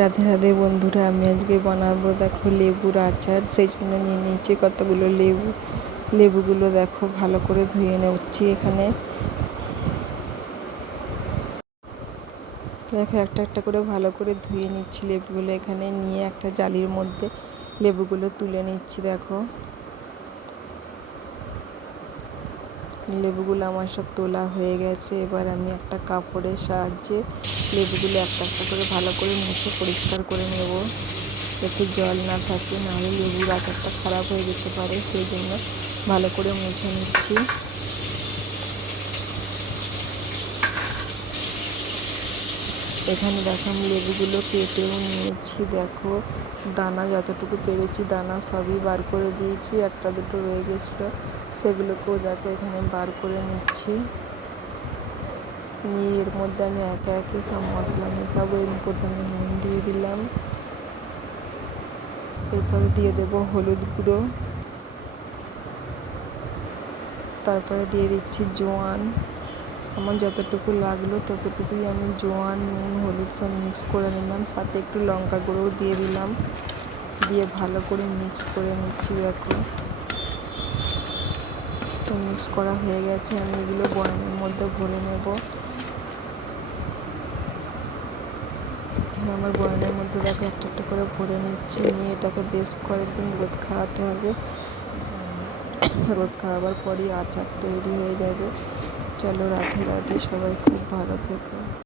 রাধে রাধে বন্ধুরা, আমি আজকে বানাবো দেখো লেবুর আচার। সেই জন্য নিয়ে নিয়েছি কতগুলো লেবু। লেবুগুলো দেখো ভালো করে ধুয়ে নেচ্ছি এখানে। দেখো একটা একটা করে ভালো করে ধুয়ে নিচ্ছি লেবুগুলো এখানে। নিয়ে একটা জালির মধ্যে লেবুগুলো তুলে নিচ্ছি দেখো। লেবুগুলো আমার সব তোলা হয়ে গেছে। এবার আমি একটা কাপড়ের সাহায্যে লেবুগুলো একটা একটা করে ভালো করে মুছে পরিষ্কার করে নেব। যাতে জল না থাকে, নাহলে লেবুর আচারটা খারাপ হয়ে যেতে পারে, সেই জন্য ভালো করে মুছে নিচ্ছি। এখানে দেখো আমি লেবুগুলো কেটেও নিয়েছি, দেখো। দানা যতটুকু পেরেছি, দানা সবই বার করে দিয়েছি, একটা দুটো রয়ে গেছিল। সেগুলোকেও দেখো এখানে বার করে নিচ্ছি। নিয়ে এর মধ্যে আমি একে একে সব মশলা মেশাবো এর প্রথমে নুন দিয়ে দিলাম। এরপরে দিয়ে দেবো হলুদ গুঁড়ো। তারপরে দিয়ে দিচ্ছি জোয়ান। আমার যতটুকু লাগল ততটুকুই আমি জোয়ান, নুন, হলুদ সব মিক্স করে নিলাম। সাথে একটু লঙ্কা গুঁড়োও দিয়ে দিলাম। দিয়ে ভালো করে মিক্স করে নিচ্ছি, দেখো। তো মিক্স করা হয়ে গেছে। আমি এগুলো বয়ামের মধ্যে ভরে নেব। এখানে আমার বয়ামের মধ্যে দেখো একটা একটা করে ভরে নিচ্ছি। নিয়ে এটাকে বেশ কয়েকদিন রোদ খাওয়াতে হবে। রোদ খাওয়াবার পরই আচার তৈরি হয়ে যাবে। চলো রাধে রাধে সবাই খুব ভালো থেকো।